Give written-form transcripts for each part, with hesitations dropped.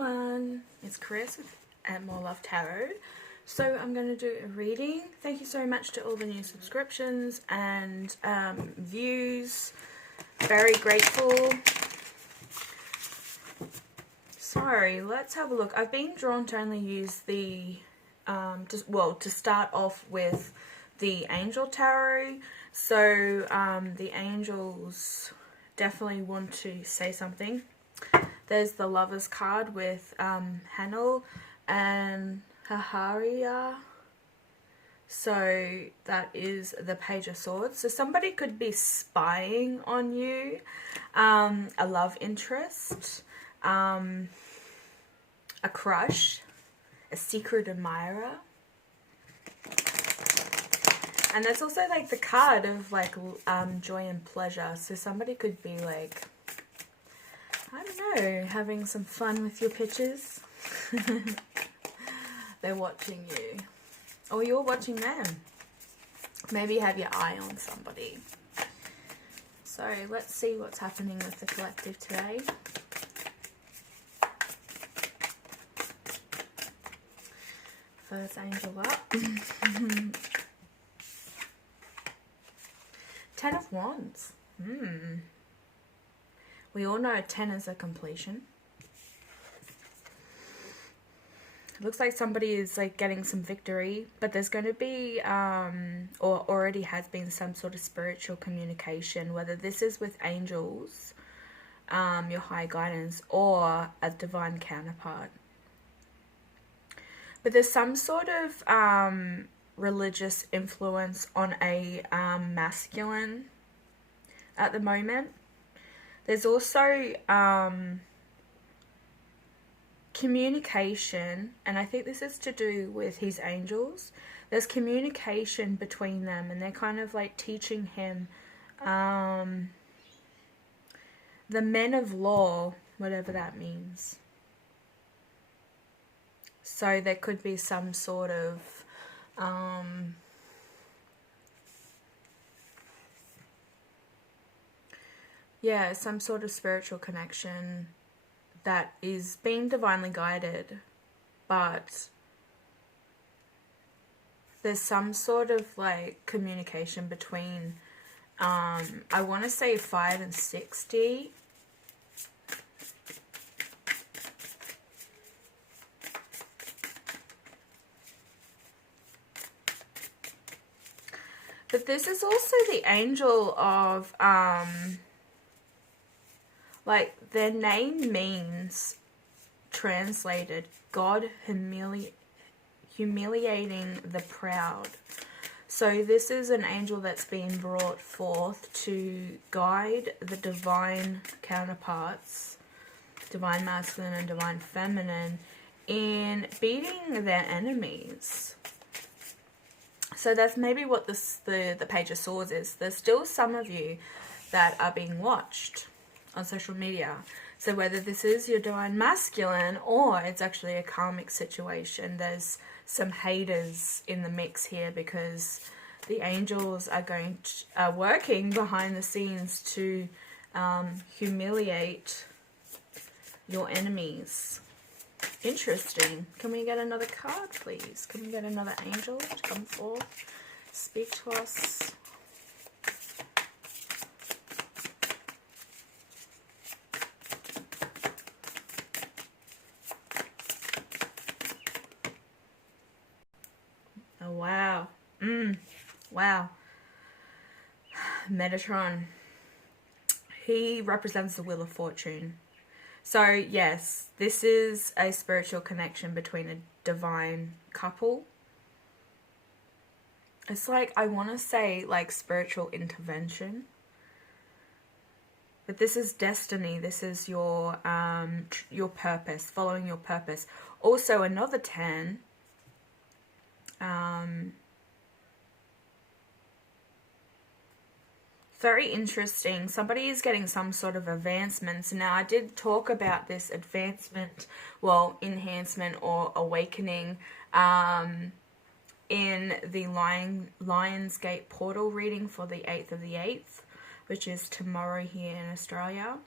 everyone, it's Chris at More Love Tarot. So I'm going to do a reading. Thank you so much to all the new subscriptions and views. Very grateful. So let's have a look. I've been drawn to only use the, to start off with the Angel Tarot. So the angels definitely want to say something. There's the Lovers card with Hanel and Haharia. So that is the Page of Swords. So somebody could be spying on you, a love interest, a crush, a secret admirer. And there's also like the card of like joy and pleasure. So somebody could be like, I don't know, having some fun with your pictures. They're watching you. Or you're watching them. Maybe you have your eye on somebody. So let's see what's happening with the collective today. First angel up. 10 of Wands. We all know a 10 is a completion. It looks like somebody is like getting some victory, but there's going to be, or already has been, some sort of spiritual communication, whether this is with angels, your high guidance, or a divine counterpart. But there's some sort of religious influence on a masculine at the moment. There's also communication, and I think this is to do with his angels. There's communication between them, and they're kind of like teaching him the men of law, whatever that means. So there could be some sort of yeah, some sort of spiritual connection that is being divinely guided, but there's some sort of like communication between, I want to say 5 and 60. But this is also the angel of, like, their name means, translated, God humiliating the proud. So this is an angel that's been brought forth to guide the divine counterparts, divine masculine and divine feminine, in beating their enemies. So that's maybe what the Page of Swords is. There's still some of you that are being watched on social media. So whether this is your divine masculine or it's actually a karmic situation, there's some haters in the mix here, because the angels are working behind the scenes to humiliate your enemies. Interesting. Can we get another card, please? Can we get another angel to come forth, speak to us? Oh, wow. Wow. Metatron. He represents the Wheel of Fortune. So, yes, this is a spiritual connection between a divine couple. It's like, I want to say, like, spiritual intervention. But this is destiny. This is your purpose, following your purpose. Also, another 10. Very interesting. Somebody is getting some sort of advancements. Now, I did talk about this advancement, well, enhancement or awakening in the Lionsgate portal reading for the 8th of the 8th, which is tomorrow here in Australia.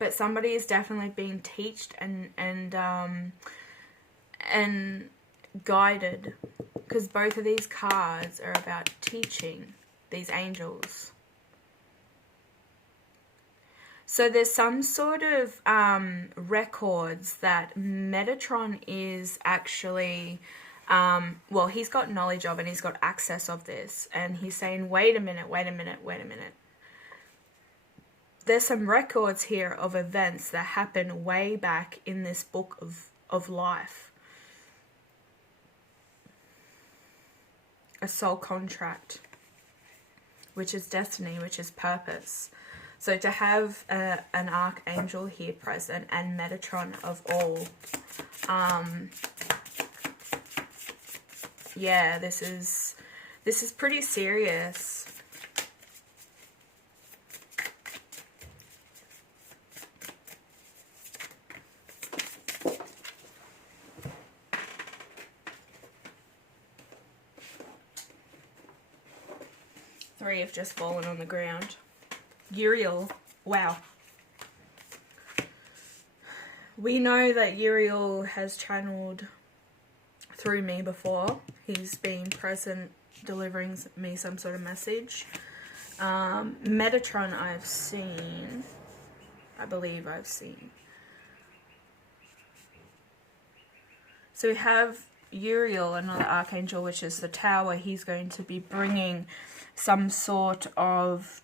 but somebody is definitely being taught and guided, because both of these cards are about teaching these angels. So there's some sort of records that Metatron is actually, well, he's got knowledge of, and he's got access of this. And he's saying, wait a minute, wait a minute, wait a minute. There's some records here of events that happened way back in this book of life. A soul contract, which is destiny, which is purpose. So to have an archangel here present and Metatron of all, yeah, this is pretty serious. Three have just fallen on the ground. Uriel, wow. We know that Uriel has channeled through me before. He's been present, delivering me some sort of message. Metatron I've seen. I believe I've seen. So we have Uriel, another archangel, which is the tower. He's going to be bringing some sort of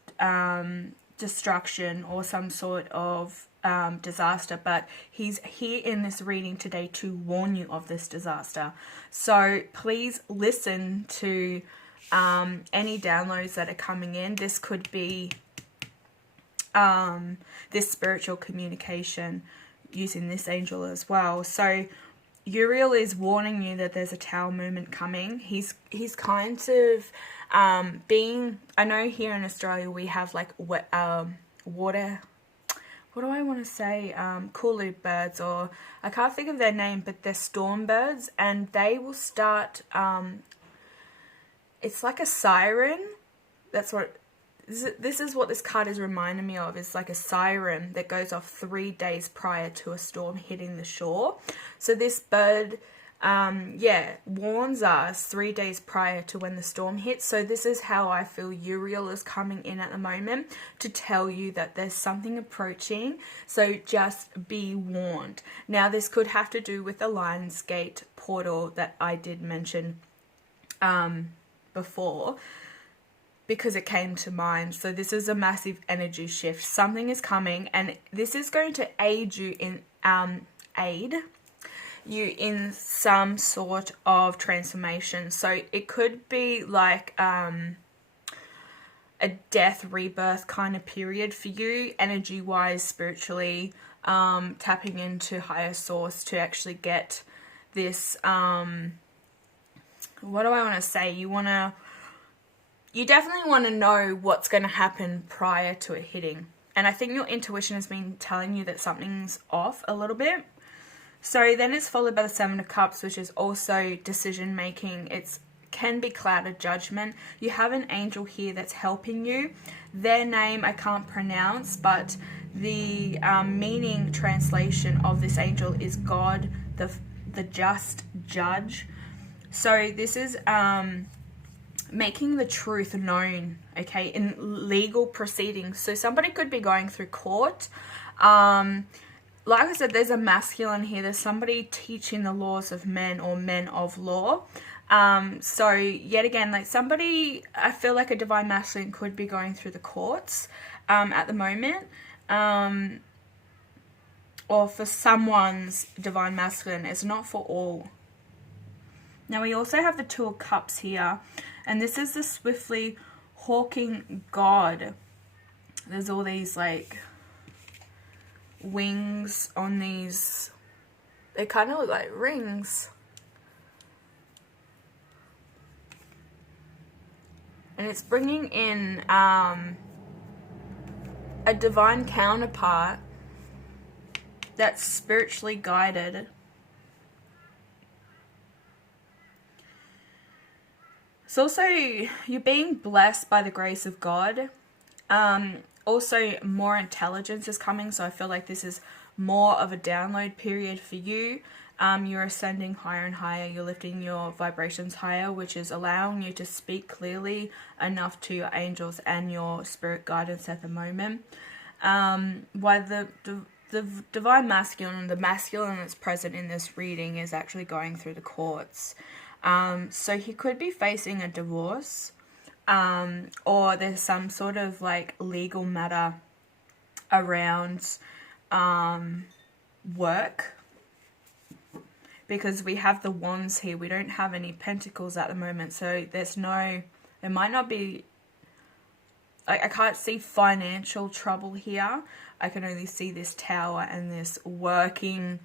destruction or some sort of disaster, but he's here in this reading today to warn you of this disaster. So please listen to any downloads that are coming in. This could be this spiritual communication using this angel as well. So Uriel is warning you that there's a tower movement coming. He's kind of being, I know here in Australia we have like water, what do I want to say, Kulu birds, or I can't think of their name, but they're storm birds, and they will start, it's like a siren. That's what, this is what this card is reminding me of. It's like a siren that goes off 3 days prior to a storm hitting the shore. So this bird, warns us 3 days prior to when the storm hits. So this is how I feel Uriel is coming in at the moment, to tell you that there's something approaching. So just be warned. Now this could have to do with the Lion's Gate portal that I did mention before, because it came to mind. So this is a massive energy shift. Something is coming, and this is going to aid you in some sort of transformation. So it could be like a death rebirth kind of period for you, energy wise, spiritually, tapping into higher source to actually get this, what do I want to say? You definitely want to know what's going to happen prior to it hitting. And I think your intuition has been telling you that something's off a little bit. So then it's followed by the Seven of Cups, which is also decision making. It can be clouded judgment. You have an angel here that's helping you. Their name I can't pronounce, but the meaning translation of this angel is God, the just judge. So this is making the truth known, okay, in legal proceedings. So somebody could be going through court. Like I said, there's a masculine here. There's somebody teaching the laws of men or men of law. So yet again, like somebody, I feel like a divine masculine could be going through the courts at the moment. Or for someone's divine masculine. It's not for all. Now we also have the Two of Cups here. And this is the swiftly hawking god. There's all these like wings on these, they kind of look like rings. And it's bringing in a divine counterpart that's spiritually guided. It's also, you're being blessed by the grace of God. Also, more intelligence is coming, so I feel like this is more of a download period for you. You're ascending higher and higher, you're lifting your vibrations higher, which is allowing you to speak clearly enough to your angels and your spirit guidance at the moment. Why the divine masculine, the masculine that's present in this reading, is actually going through the courts. So he could be facing a divorce, or there's some sort of like legal matter around work, because we have the wands here. We don't have any pentacles at the moment, so there's no, it might not be, I can't see financial trouble here. I can only see this tower and this working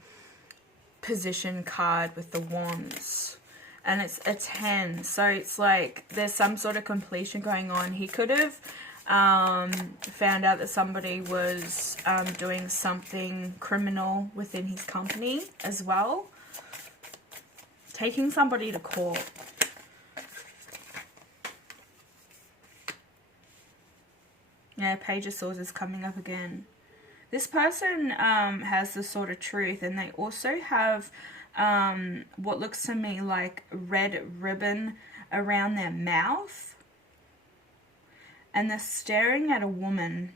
position card with the wands. And it's a 10, so it's like there's some sort of completion going on. He could have found out that somebody was doing something criminal within his company as well. Taking somebody to court. Yeah, Page of Swords is coming up again. This person has the sword of truth, and they also have what looks to me like red ribbon around their mouth, and they're staring at a woman.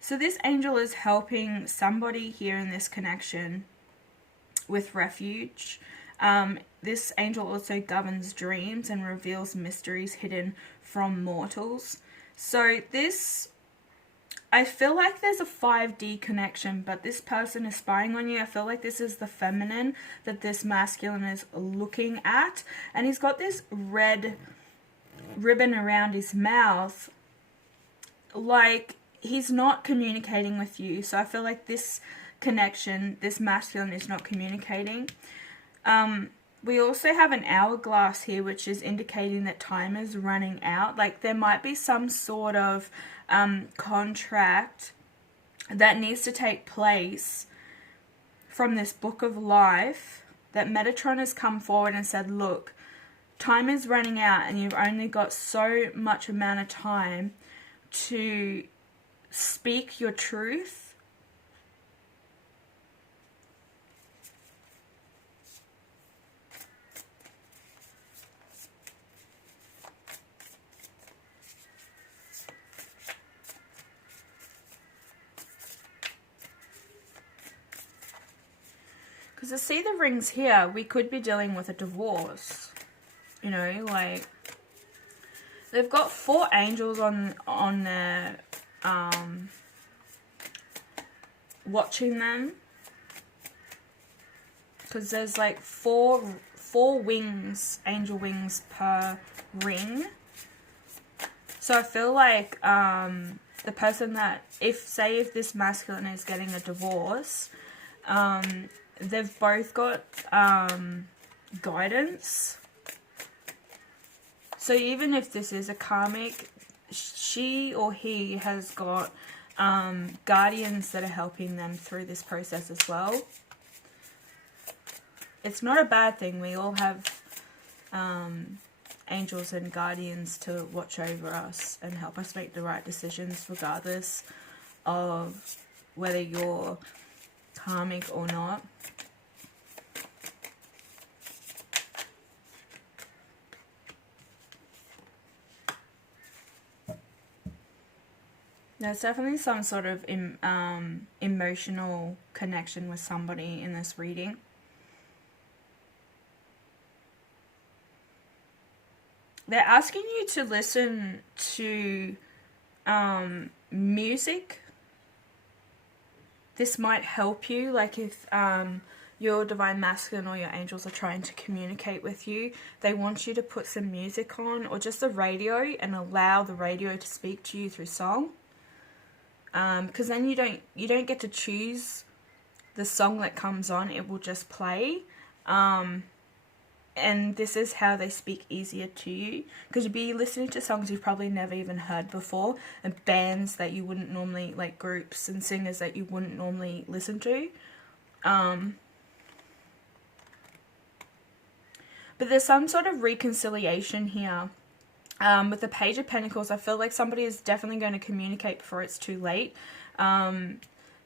So this angel is helping somebody here in this connection with refuge. This angel also governs dreams and reveals mysteries hidden from mortals. So this, I feel like there's a 5D connection, but this person is spying on you. I feel like this is the feminine that this masculine is looking at. And he's got this red ribbon around his mouth. Like, he's not communicating with you. So I feel like this connection, this masculine is not communicating. We also have an hourglass here, which is indicating that time is running out. Like, there might be some sort of contract that needs to take place from this book of life, that Metatron has come forward and said, look, time is running out and you've only got so much amount of time to speak your truth. Because I see the rings here, we could be dealing with a divorce. You know, like, they've got 4 angels on their, watching them. Because there's like four wings, angel wings per ring. So I feel like the person that, if this masculine is getting a divorce, they've both got guidance. So even if this is a karmic, she or he has got guardians that are helping them through this process as well. It's not a bad thing. We all have angels and guardians to watch over us and help us make the right decisions, regardless of whether you're karmic or not. There's definitely some sort of emotional connection with somebody in this reading. They're asking you to listen to music. This might help you, like if your divine masculine or your angels are trying to communicate with you, they want you to put some music on, or just the radio, and allow the radio to speak to you through song. Because then you don't get to choose the song that comes on, it will just play. And this is how they speak easier to you, because you'd be listening to songs you've probably never even heard before, and bands that you wouldn't normally, like groups and singers that you wouldn't normally listen to. But there's some sort of reconciliation here. With the Page of Pentacles, I feel like somebody is definitely going to communicate before it's too late.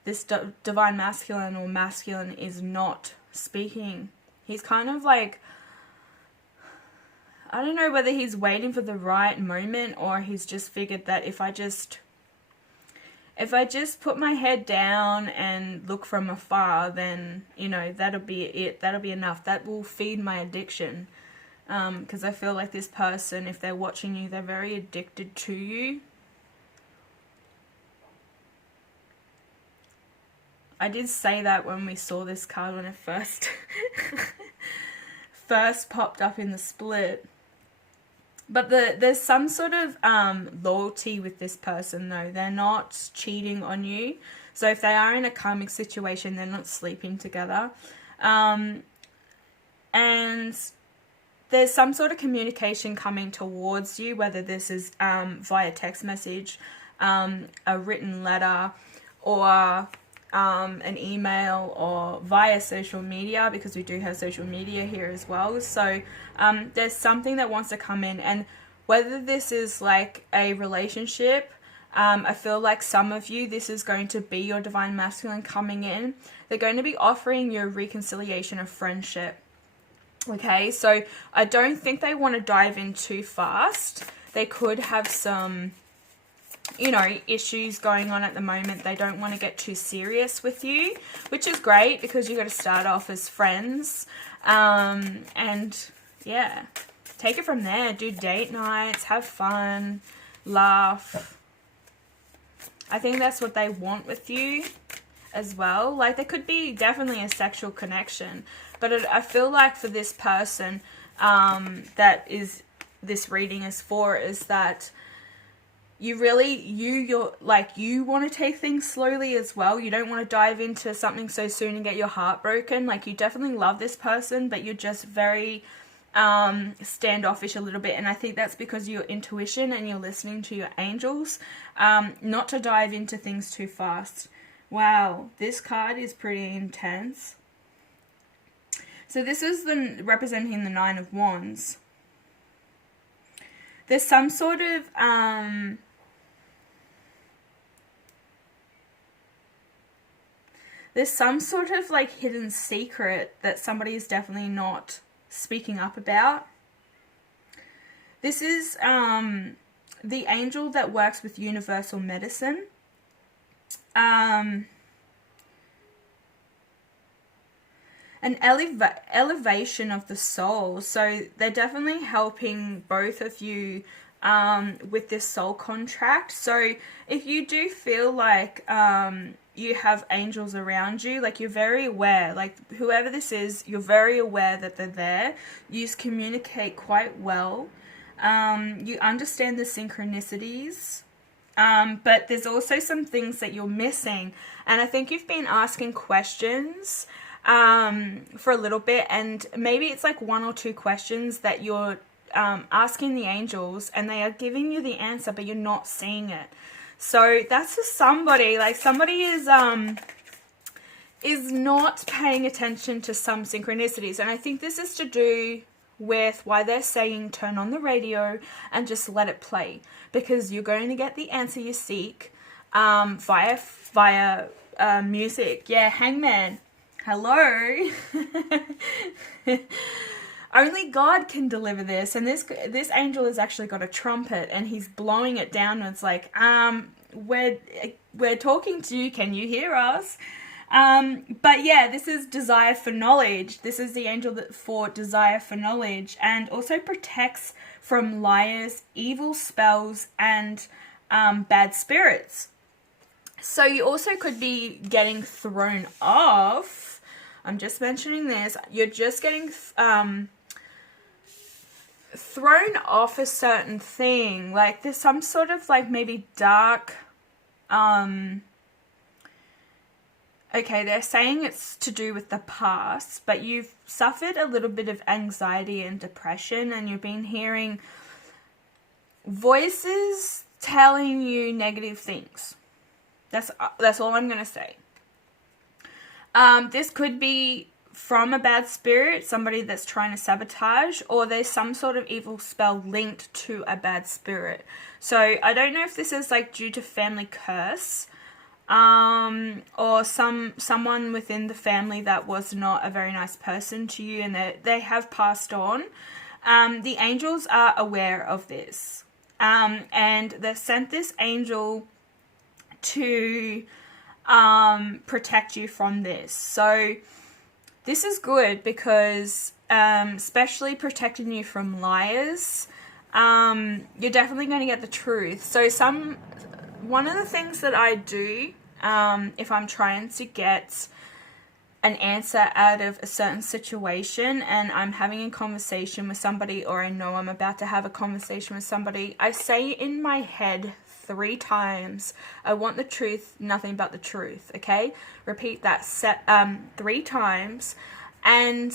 This divine masculine or masculine is not speaking. He's kind of like, I don't know whether he's waiting for the right moment, or he's just figured that if I just put my head down and look from afar, then, you know, that'll be it. That'll be enough. That will feed my addiction. Because I feel like this person, if they're watching you, they're very addicted to you. I did say that when we saw this card when it first popped up in the split. But there's some sort of loyalty with this person, though. They're not cheating on you. So if they are in a karmic situation, they're not sleeping together. And there's some sort of communication coming towards you, whether this is via text message, a written letter, or an email, or via social media, because we do have social media here as well. So there's something that wants to come in, and whether this is like a relationship, I feel like some of you, this is going to be your divine masculine coming in. They're going to be offering you a reconciliation of friendship. Okay, so I don't think they want to dive in too fast. They could have some, you know, issues going on at the moment. They don't want to get too serious with you, which is great because you got to start off as friends. And yeah, take it from there. Do date nights, have fun, laugh. I think that's what they want with you as well. Like, there could be definitely a sexual connection, but I feel like for this person, that is this reading is for, is that you really, you want to take things slowly as well. You don't want to dive into something so soon and get your heart broken. Like, you definitely love this person, but you're just very standoffish a little bit. And I think that's because of your intuition and you're listening to your angels, not to dive into things too fast. Wow, this card is pretty intense. So this is representing the Nine of Wands. There's some sort of like hidden secret that somebody is definitely not speaking up about. This is the angel that works with universal medicine. An elevation of the soul. So they're definitely helping both of you with this soul contract. So if you do feel like you have angels around you, like, you're very aware, like whoever this is, you're very aware that they're there. You communicate quite well. You understand the synchronicities. But there's also some things that you're missing. And I think you've been asking questions for a little bit, and maybe it's like one or two questions that you're asking the angels, and they are giving you the answer, but you're not seeing it. So that's for somebody, like somebody is not paying attention to some synchronicities. And I think this is to do with why they're saying turn on the radio and just let it play, because you're going to get the answer you seek via music. Yeah, Hangman. Hello. Only God can deliver this, and this angel has actually got a trumpet, and he's blowing it down, and it's like, we're talking to you. Can you hear us? But yeah, this is desire for knowledge. This is the angel for desire for knowledge, and also protects from liars, evil spells, and bad spirits. So you also could be getting thrown off. I'm just mentioning this. You're just getting thrown off a certain thing. Like, there's some sort of like maybe dark... Okay, they're saying it's to do with the past, but you've suffered a little bit of anxiety and depression, and you've been hearing voices telling you negative things. That's all I'm going to say. This could be from a bad spirit, somebody that's trying to sabotage, or there's some sort of evil spell linked to a bad spirit. So I don't know if this is like due to family curse, or someone within the family that was not a very nice person to you, and they have passed on. The angels are aware of this, and they've sent this angel to protect you from this. So this is good because especially protecting you from liars, you're definitely going to get the truth. So one of the things that I do if I'm trying to get an answer out of a certain situation and I'm having a conversation with somebody, or I know I'm about to have a conversation with somebody, I say in my head 3 times, I want the truth, nothing but the truth, okay? Repeat that 3 times, and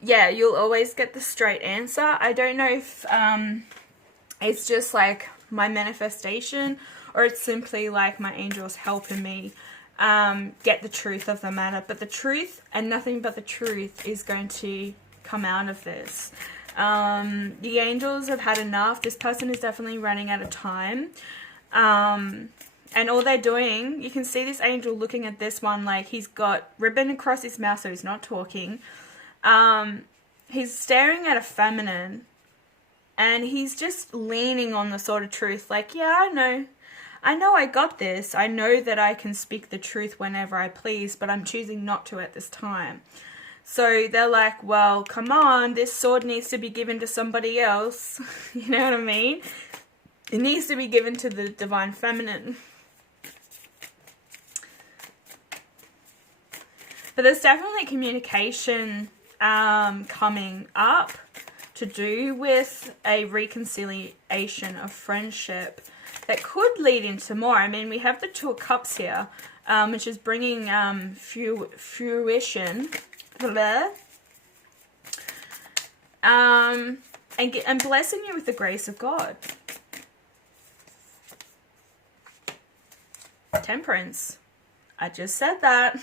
yeah, you'll always get the straight answer. I don't know if it's just like my manifestation, or it's simply like my angels helping me get the truth of the matter. But the truth and nothing but the truth is going to come out of this. The angels have had enough. This person is definitely running out of time. And all they're doing, you can see this angel looking at this one like he's got ribbon across his mouth, so he's not talking. He's staring at a feminine, and he's just leaning on the sort of truth like, yeah, I know I got this. I know that I can speak the truth whenever I please, but I'm choosing not to at this time. So they're like, well, come on, this sword needs to be given to somebody else. You know what I mean? It needs to be given to the divine feminine. But there's definitely communication coming up to do with a reconciliation of friendship that could lead into more. I mean, we have the 2 of Cups here, which is bringing fruition, and blessing you with the grace of God. Temperance. I just said that.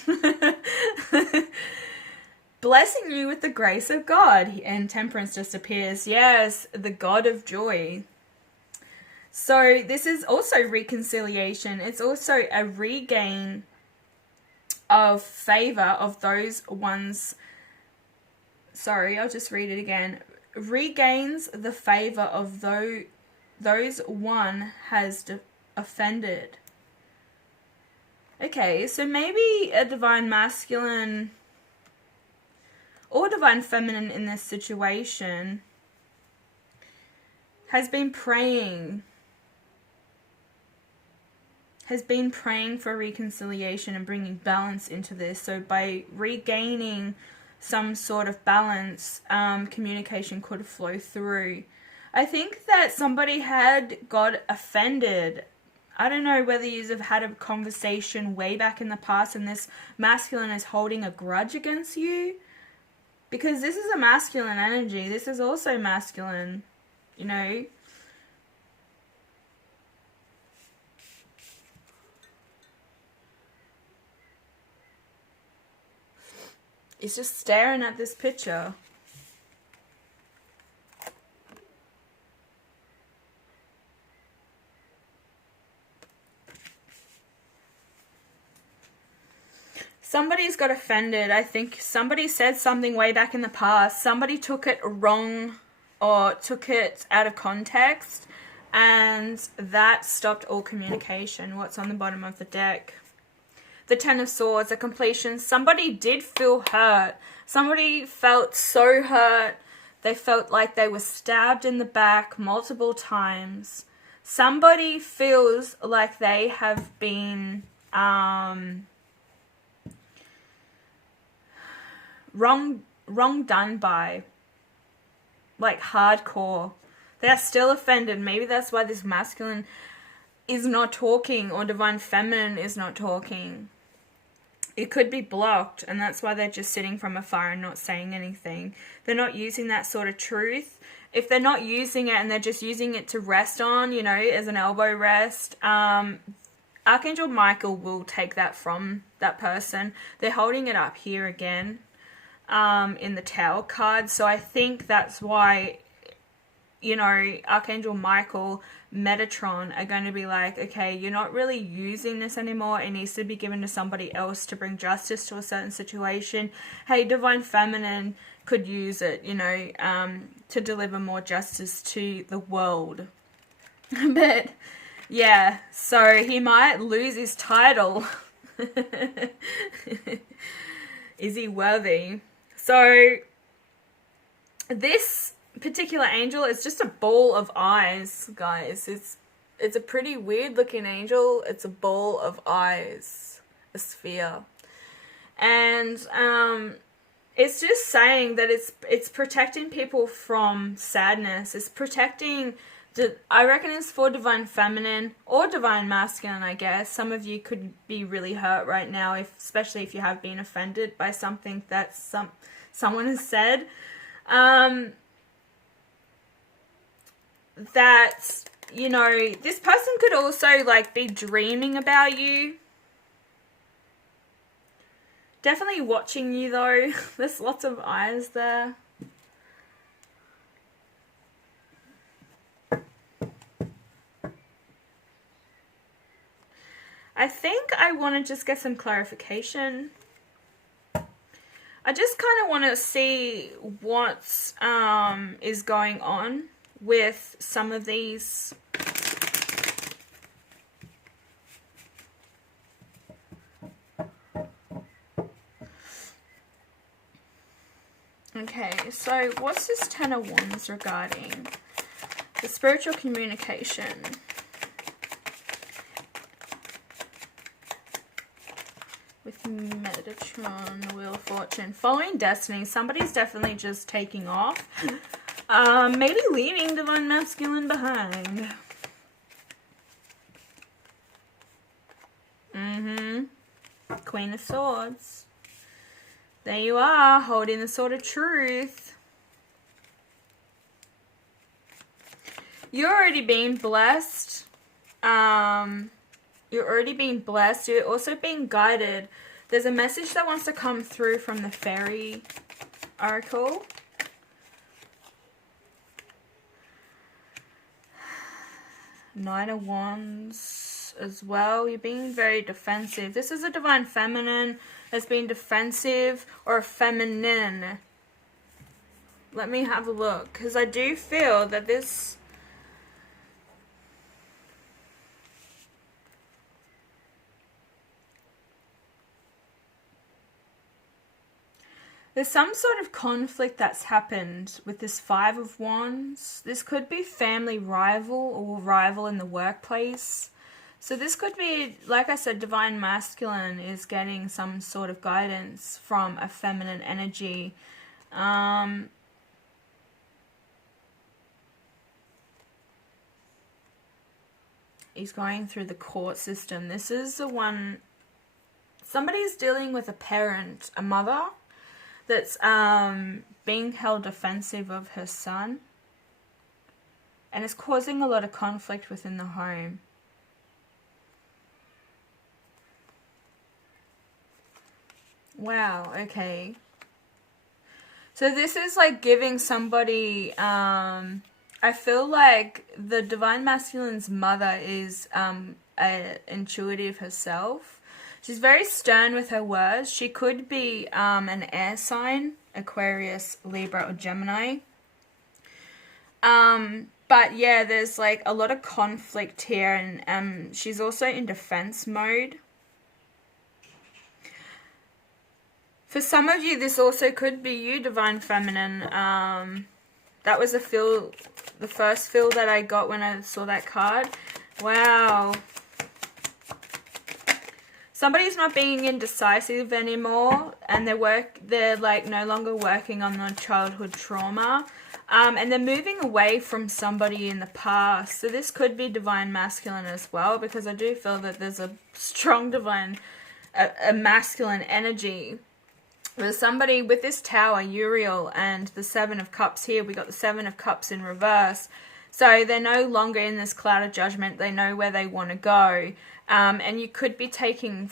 Blessing you with the grace of God. And Temperance just appears. Yes, the God of joy. So this is also reconciliation. It's also a regain of favor of those ones. Sorry, I'll just read it again. Regains the favor of those one has offended. Okay, so maybe a divine masculine or divine feminine in this situation has been praying for reconciliation and bringing balance into this. So by regaining some sort of balance, communication could flow through. I think that somebody had got offended. I don't know whether you have had a conversation way back in the past and this masculine is holding a grudge against you. Because this is a masculine energy. This is also masculine, you know. He's just staring at this picture. Somebody's got offended. I think somebody said something way back in the past. Somebody took it wrong or took it out of context, and that stopped all communication. What's on the bottom of the deck? The 10 of Swords, a completion. Somebody did feel hurt. Somebody felt so hurt. They felt like they were stabbed in the back multiple times. Somebody feels like they have been wrong done by, like hardcore. They're still offended. Maybe that's why this masculine is not talking, or divine feminine is not talking. It could be blocked, and that's why they're just sitting from afar and not saying anything. They're not using that sort of truth. If they're not using it and they're just using it to rest on, you know, as an elbow rest, Archangel Michael will take that from that person. They're holding it up here again. in the Tower card. So I think that's why, you know, Archangel Michael, Metatron are going to be like, okay, you're not really using this anymore. It needs to be given to somebody else to bring justice to a certain situation. Hey, Divine Feminine could use it, you know, to deliver more justice to the world. But yeah, so he might lose his title. Is he worthy? So this particular angel is just a ball of eyes, guys. It's a pretty weird looking angel. It's a ball of eyes, a sphere, and it's just saying that it's protecting people from sadness. It's protecting. I reckon it's for Divine Feminine or Divine Masculine, I guess. Some of you could be really hurt right now, especially if you have been offended by something that someone has said. That, you know, this person could also, like, be dreaming about you. Definitely watching you, though. There's lots of eyes there. I think I want to just get some clarification. I just kind of want to see what is going on with some of these. Okay, so what's this Ten of Wands regarding? The spiritual communication. With Metatron, Wheel of Fortune. Following destiny. Somebody's definitely just taking off. Maybe leaving Divine Masculine behind. Queen of Swords. There you are, holding the Sword of Truth. You're already being blessed. You're already being blessed. You're also being guided. There's a message that wants to come through from the Fairy Oracle. Nine of Wands as well. You're being very defensive. This is a Divine Feminine that's being defensive, or a feminine. Let me have a look, because I do feel that this... There's some sort of conflict that's happened with this Five of Wands. This could be family rival or rival in the workplace. So this could be, like I said, Divine Masculine is getting some sort of guidance from a feminine energy. He's going through the court system. This is the one... Somebody's dealing with a parent, a mother, that's being held defensive of her son, and it's causing a lot of conflict within the home. Wow, okay. So this is like giving somebody, I feel like the Divine Masculine's mother is intuitive herself. She's very stern with her words. She could be an air sign, Aquarius, Libra, or Gemini. But yeah, there's like a lot of conflict here, and she's also in defense mode. For some of you, this also could be you, Divine Feminine. That was the first feel that I got when I saw that card. Wow. Somebody's not being indecisive anymore, and they're like no longer working on the childhood trauma, and they're moving away from somebody in the past. So this could be Divine Masculine as well, because I do feel that there's a strong divine, a masculine energy. There's somebody with this Tower, Uriel, and the Seven of Cups here. We got the Seven of Cups in reverse. So they're no longer in this cloud of judgment. They know where they want to go. And you could be taking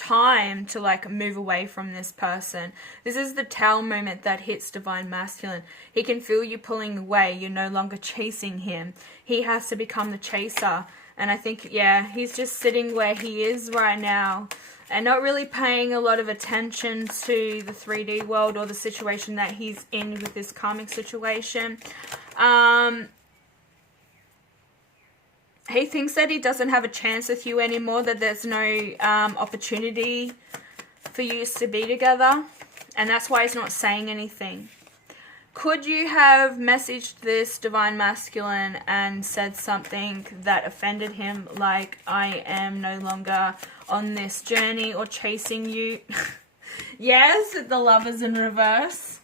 time to like move away from this person. This is the Tower moment that hits Divine Masculine. He can feel you pulling away. You're no longer chasing him. He has to become the chaser. And I think, yeah, he's just sitting where he is right now and not really paying a lot of attention to the 3D world or the situation that he's in with this karmic situation. He thinks that he doesn't have a chance with you anymore, that there's no opportunity for you to be together. And that's why he's not saying anything. Could you have messaged this Divine Masculine and said something that offended him, like, I am no longer on this journey or chasing you? Yes, the Lovers in reverse.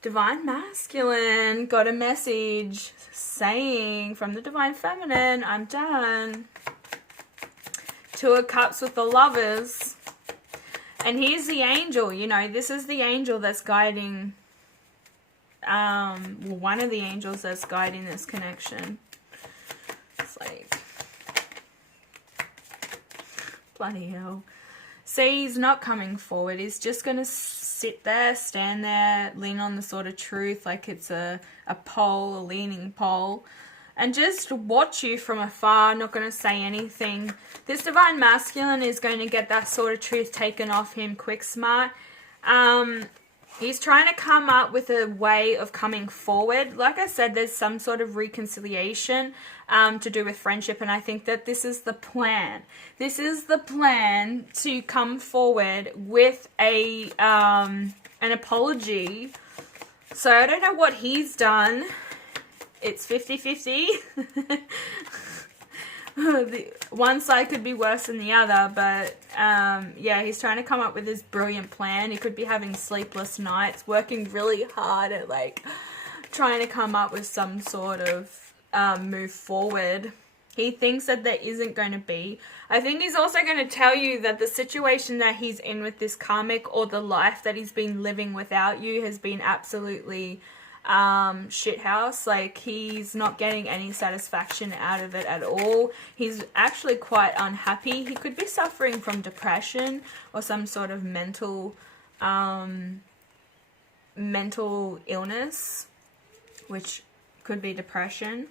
Divine Masculine got a message saying from the Divine Feminine, I'm done. Two of Cups with the Lovers. And here's the angel, you know, this is the angel that's guiding, one of the angels that's guiding this connection. It's like, bloody hell. See, he's not coming forward. He's just going to sit there, stand there, lean on the sort of truth like it's a pole, a leaning pole, and just watch you from afar, not going to say anything. This Divine Masculine is going to get that sort of truth taken off him quick smart. He's trying to come up with a way of coming forward. Like I said, there's some sort of reconciliation to do with friendship, and I think that this is the plan. This is the plan to come forward with a an apology. So I don't know what he's done. It's 50-50. One side could be worse than the other, but yeah, he's trying to come up with this brilliant plan. He could be having sleepless nights, working really hard at like trying to come up with some sort of move forward. He thinks that there isn't going to be. I think he's also going to tell you that the situation that he's in with this karmic, or the life that he's been living without you, has been absolutely shithouse. Like, he's not getting any satisfaction out of it at all. He's actually quite unhappy. He could be suffering from depression or some sort of mental illness, which could be depression.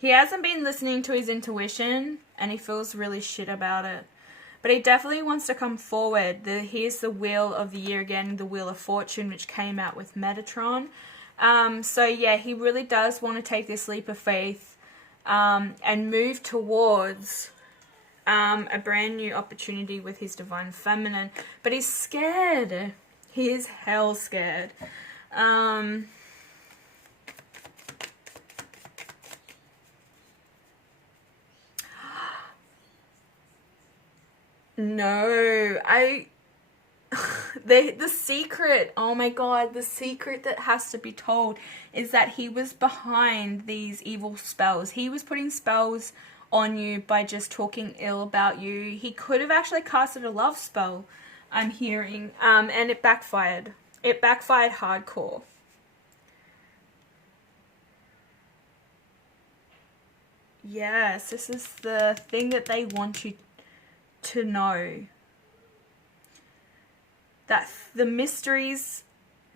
He hasn't been listening to his intuition, and he feels really shit about it. But he definitely wants to come forward. Here's the Wheel of the Year again, the Wheel of Fortune, which came out with Metatron. So yeah, he really does want to take this leap of faith and move towards a brand new opportunity with his Divine Feminine. But he's scared. He is hell scared. No, the secret, oh my god, the secret that has to be told is that he was behind these evil spells. He was putting spells on you by just talking ill about you. He could have actually casted a love spell, I'm hearing, and it backfired. It backfired hardcore. Yes, this is the thing that they want you to know. That the mysteries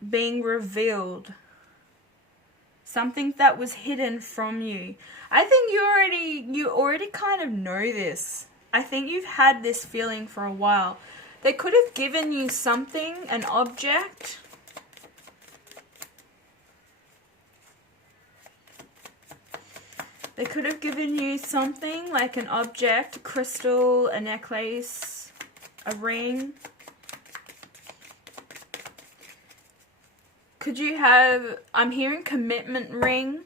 being revealed. Something that was hidden from you. I think you already kind of know this. I think you've had this feeling for a while. They could have given you something, an object. They could have given you something like an object, a crystal, a necklace, a ring. Could you have, I'm hearing commitment ring.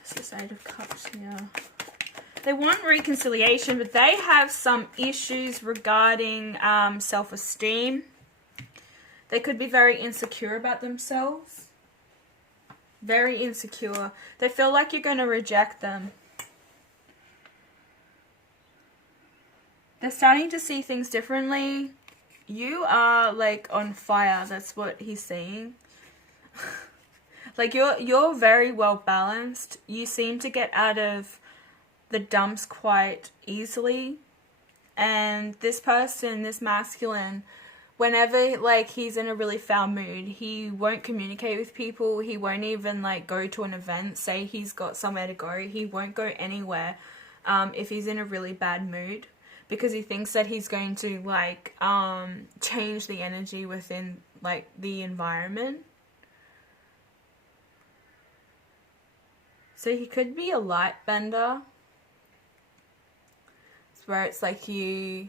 It's this Eight of Cups here. They want reconciliation, but they have some issues regarding self-esteem. They could be very insecure about themselves. Very insecure. They feel like you're going to reject them. They're starting to see things differently. You are like on fire. That's what he's saying. Like, you're very well balanced. You seem to get out of the dumps quite easily. And this person, this masculine, whenever, like, he's in a really foul mood, he won't communicate with people. He won't even, like, go to an event. Say he's got somewhere to go. He won't go anywhere if he's in a really bad mood. Because he thinks that he's going to, like, change the energy within, like, the environment. So he could be a light bender. It's where it's like a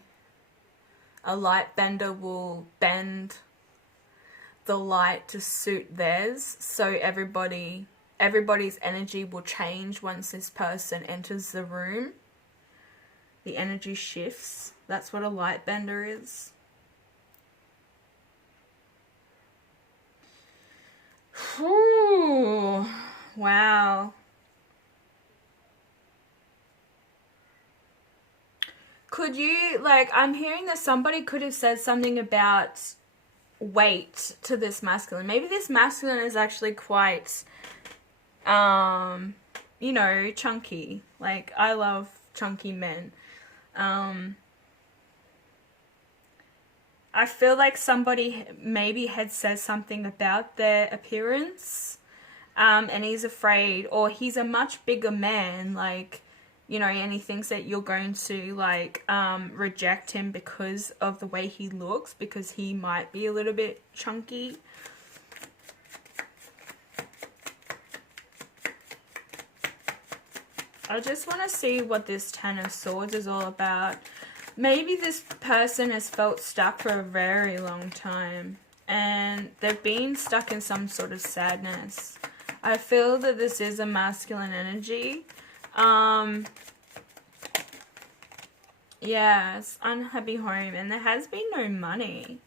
light bender will bend the light to suit theirs. So everybody's energy will change once this person enters the room. The energy shifts. That's what a light bender is. Whew. Wow. Could you, like, I'm hearing that somebody could have said something about weight to this masculine. Maybe this masculine is actually quite, you know, chunky. Like, I love chunky men. I feel like somebody maybe had said something about their appearance, and he's afraid, or he's a much bigger man, like, you know, and he thinks that you're going to, like, reject him because of the way he looks, because he might be a little bit chunky. I just want to see what this Ten of Swords is all about. Maybe this person has felt stuck for a very long time, and they've been stuck in some sort of sadness. I feel that this is a masculine energy. Yes, unhappy home, and there has been no money.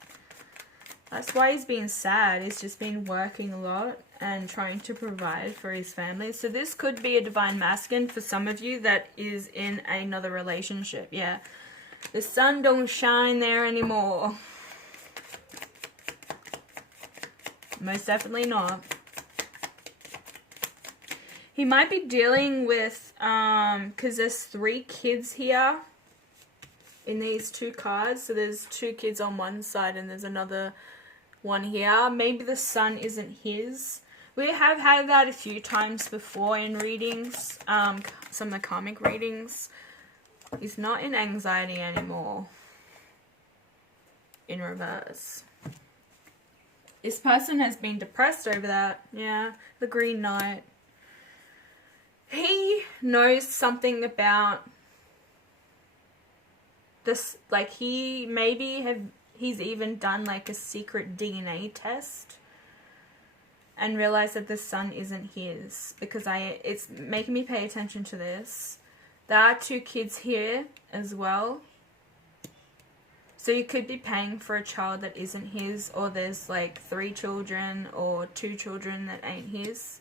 That's why he's been sad. He's just been working a lot and trying to provide for his family. So this could be a divine masculine for some of you that is in another relationship. Yeah, the sun don't shine there anymore. Most definitely not. He might be dealing with, because there's 3 kids here in these 2 cards. So there's 2 kids on one side and there's another one here. Maybe the son isn't his. We have had that a few times before in readings, some of the karmic readings. He's not in anxiety anymore. In reverse. This person has been depressed over that. Yeah, the Green Knight. He knows something about this, like he's even done like a secret DNA test and realized that the son isn't his, because it's making me pay attention to this. There are 2 kids here as well. So you could be paying for a child that isn't his, or there's like 3 children or 2 children that ain't his.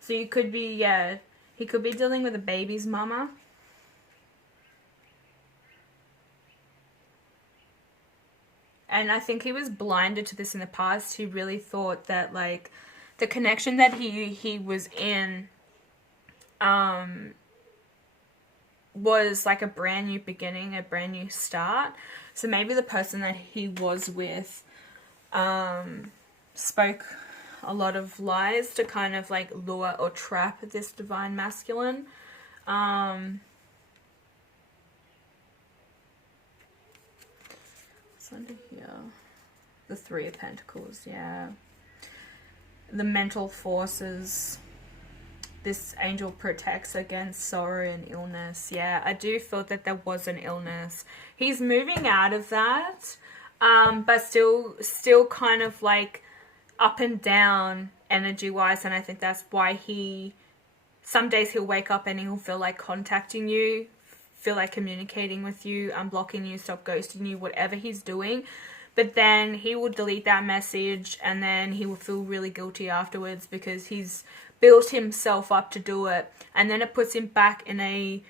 So you could be, yeah, he could be dealing with a baby's mama. And I think he was blinded to this in the past. He really thought that, like, the connection that he was in was like a brand new beginning, a brand new start. So maybe the person that he was with spoke a lot of lies to kind of like lure or trap this divine masculine. Under here, the 3 of Pentacles, yeah. The mental forces. This angel protects against sorrow and illness. Yeah, I do feel that there was an illness. He's moving out of that, but still kind of like up and down energy-wise, and I think that's why some days he'll wake up and he'll feel like contacting you, feel like communicating with you, unblocking you, stop ghosting you, whatever he's doing. But then he will delete that message and then he will feel really guilty afterwards because he's built himself up to do it. And then it puts him back in a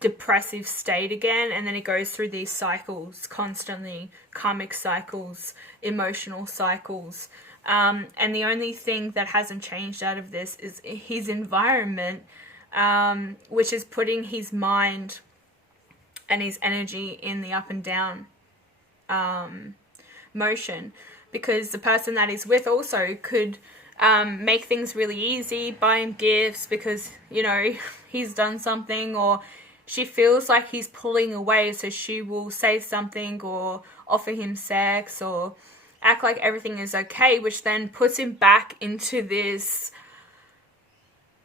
depressive state again. And then he goes through these cycles constantly, karmic cycles, emotional cycles. And the only thing that hasn't changed out of this is his environment, which is putting his mind and his energy in the up and down motion, because the person that he's with also could make things really easy, buy him gifts because, you know, he's done something, or she feels like he's pulling away, so she will say something or offer him sex or act like everything is okay, which then puts him back into this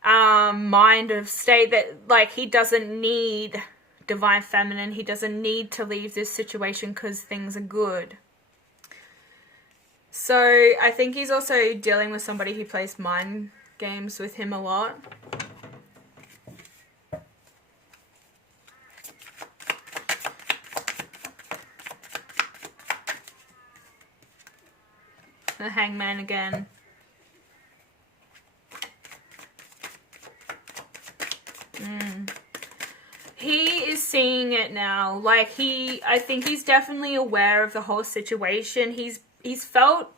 mind of state that, like, he doesn't need divine feminine, he doesn't need to leave this situation because things are good. So I think he's also dealing with somebody who plays mind games with him a lot. The Hangman again. He is seeing it now. Like, I think he's definitely aware of the whole situation. He's felt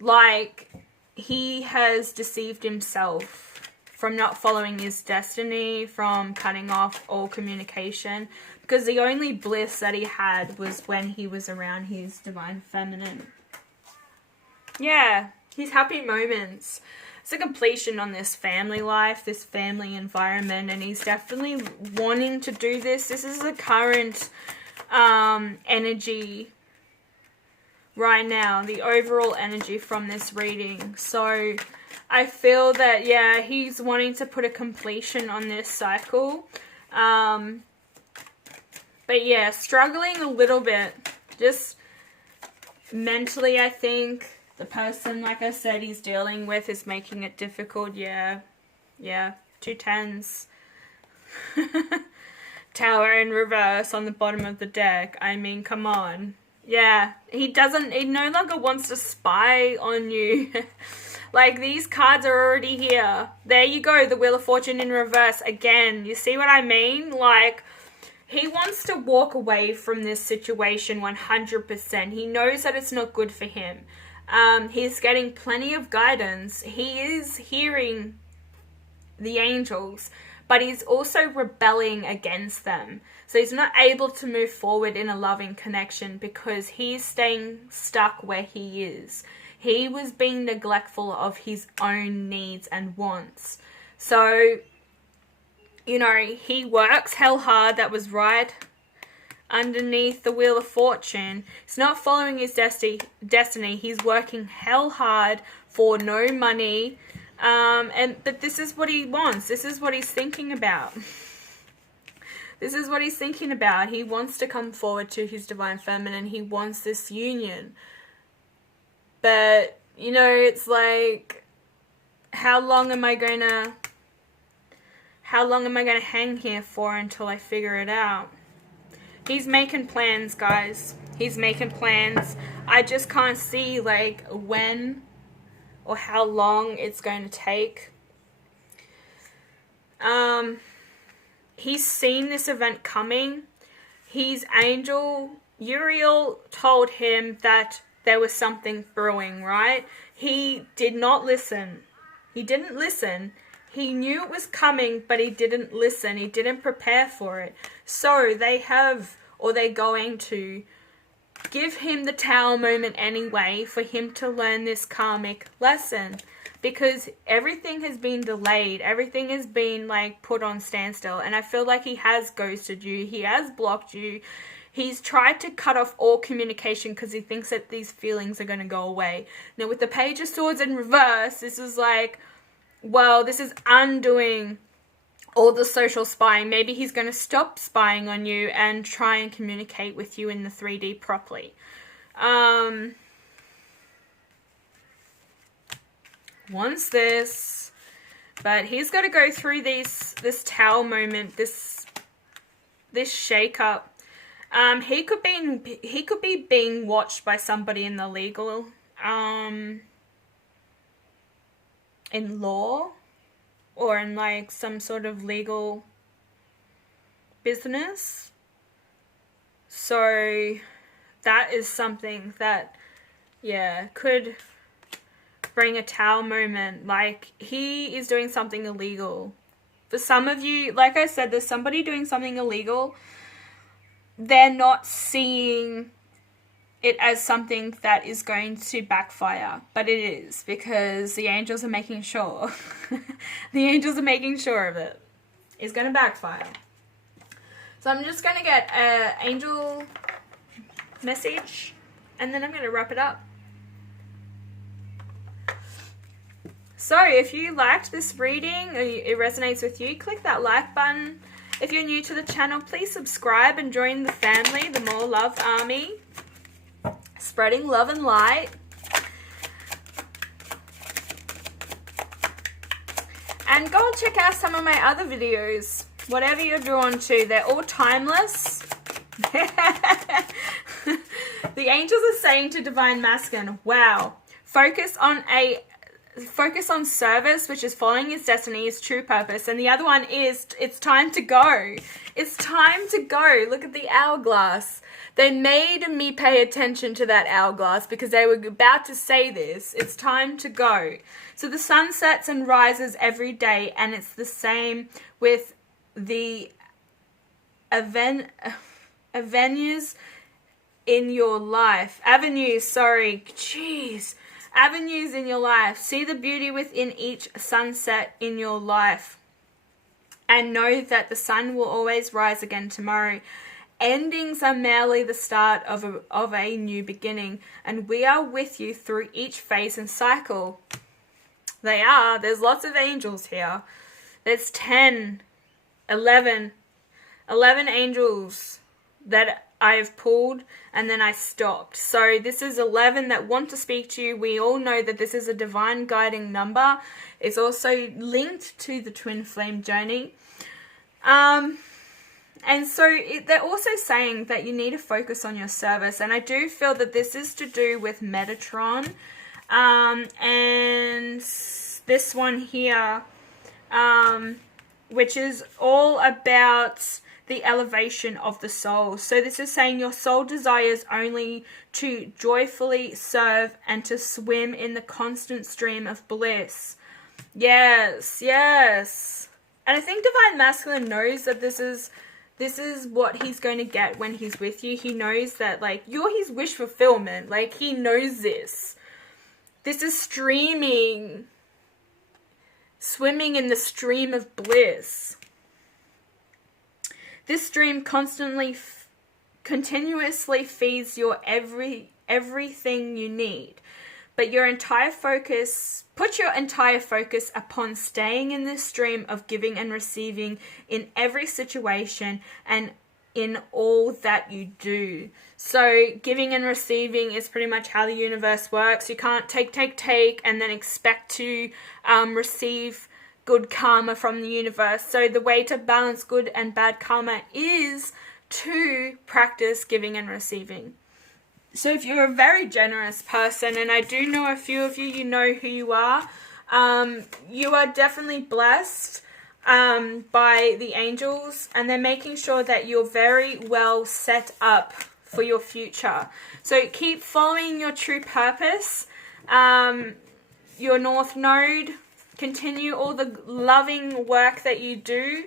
like he has deceived himself from not following his destiny, from cutting off all communication, because the only bliss that he had was when he was around his divine feminine. Yeah, his happy moments. It's a completion on this family life, this family environment, and he's definitely wanting to do this. This is the current energy right now, the overall energy from this reading. So I feel that, yeah, he's wanting to put a completion on this cycle. But yeah, struggling a little bit, just mentally, I think. The person, like I said, he's dealing with is making it difficult. Yeah. 2 10s. Tower in reverse on the bottom of the deck. I mean, come on. Yeah, he no longer wants to spy on you. Like, these cards are already here. There you go, the Wheel of Fortune in reverse again. You see what I mean? Like, he wants to walk away from this situation 100%. He knows that it's not good for him. He's getting plenty of guidance. He is hearing the angels, but he's also rebelling against them. So he's not able to move forward in a loving connection because he's staying stuck where he is. He was being neglectful of his own needs and wants. So, you know, he works hell hard. That was right underneath the Wheel of Fortune. He's not following his destiny. He's working hell hard for no money. But this is what he wants. This is what he's thinking about. This is what he's thinking about. He wants to come forward to his divine feminine. He wants this union. But, you know, it's like, how long am I going to hang here for until I figure it out? He's making plans, guys. He's making plans. I just can't see, like, when or how long it's going to take. He's seen this event coming. His angel, Uriel, told him that there was something brewing, right? He did not listen. He didn't listen. He knew it was coming, but he didn't listen. He didn't prepare for it. So they're going to give him the Tower moment anyway for him to learn this karmic lesson. Because everything has been delayed. Everything has been, like, put on standstill. And I feel like he has ghosted you. He has blocked you. He's tried to cut off all communication because he thinks that these feelings are going to go away. Now, with the Page of Swords in reverse, this is like, well, this is undoing all the social spying. Maybe he's going to stop spying on you and try and communicate with you in the 3D properly. Wants this, but he's got to go through this Tower moment, this shake-up. He could be being watched by somebody in the legal, in law, or in, like, some sort of legal business. So that is something that, yeah, could bring a tower moment. Like, he is doing something illegal. For some of you, like I said, there's somebody doing something illegal. They're not seeing it as something that is going to backfire, but it is, because the angels are making sure. The angels are making sure of it. It's going to backfire. So I'm just going to get an angel message, and then I'm going to wrap it up. So if you liked this reading, or it resonates with you, click that like button. If you're new to the channel, please subscribe and join the family, the More Love Army, spreading love and light. And go and check out some of my other videos. Whatever you're drawn to, they're all timeless. The angels are saying to Divine Masculine, wow, focus on service, which is following his destiny, his true purpose. And the other one is, it's time to go. It's time to go. Look at the hourglass. They made me pay attention to that hourglass because they were about to say this. It's time to go. So the sun sets and rises every day, and it's the same with the avenues in your life. Avenues in your life. See the beauty within each sunset in your life. And know that the sun will always rise again tomorrow. Endings are merely the start of a new beginning. And we are with you through each phase and cycle. They are. There's lots of angels here. There's 11 angels that I've pulled, and then I stopped. So this is 11 that want to speak to you. We all know that this is a divine guiding number. It's also linked to the twin flame journey. And so they're also saying that you need to focus on your service. And I do feel that this is to do with Metatron. And this one here, which is all about the elevation of the soul. So this is saying your soul desires only to joyfully serve and to swim in the constant stream of bliss. Yes, yes. And I think Divine Masculine knows that this is what he's going to get when he's with you. He knows that, like, you're his wish fulfillment. Like, he knows this. This is swimming in the stream of bliss. This stream continuously feeds your everything you need. But put your entire focus upon staying in this stream of giving and receiving in every situation and in all that you do. So giving and receiving is pretty much how the universe works. You can't take and then expect to receive good karma from the universe. So the way to balance good and bad karma is to practice giving and receiving. So if you're a very generous person, and I do know a few of you, you know who you are definitely blessed by the angels, and they're making sure that you're very well set up for your future. So keep following your true purpose, your North Node. Continue all the loving work that you do.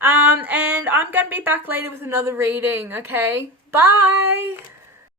And I'm going to be back later with another reading, okay? Bye!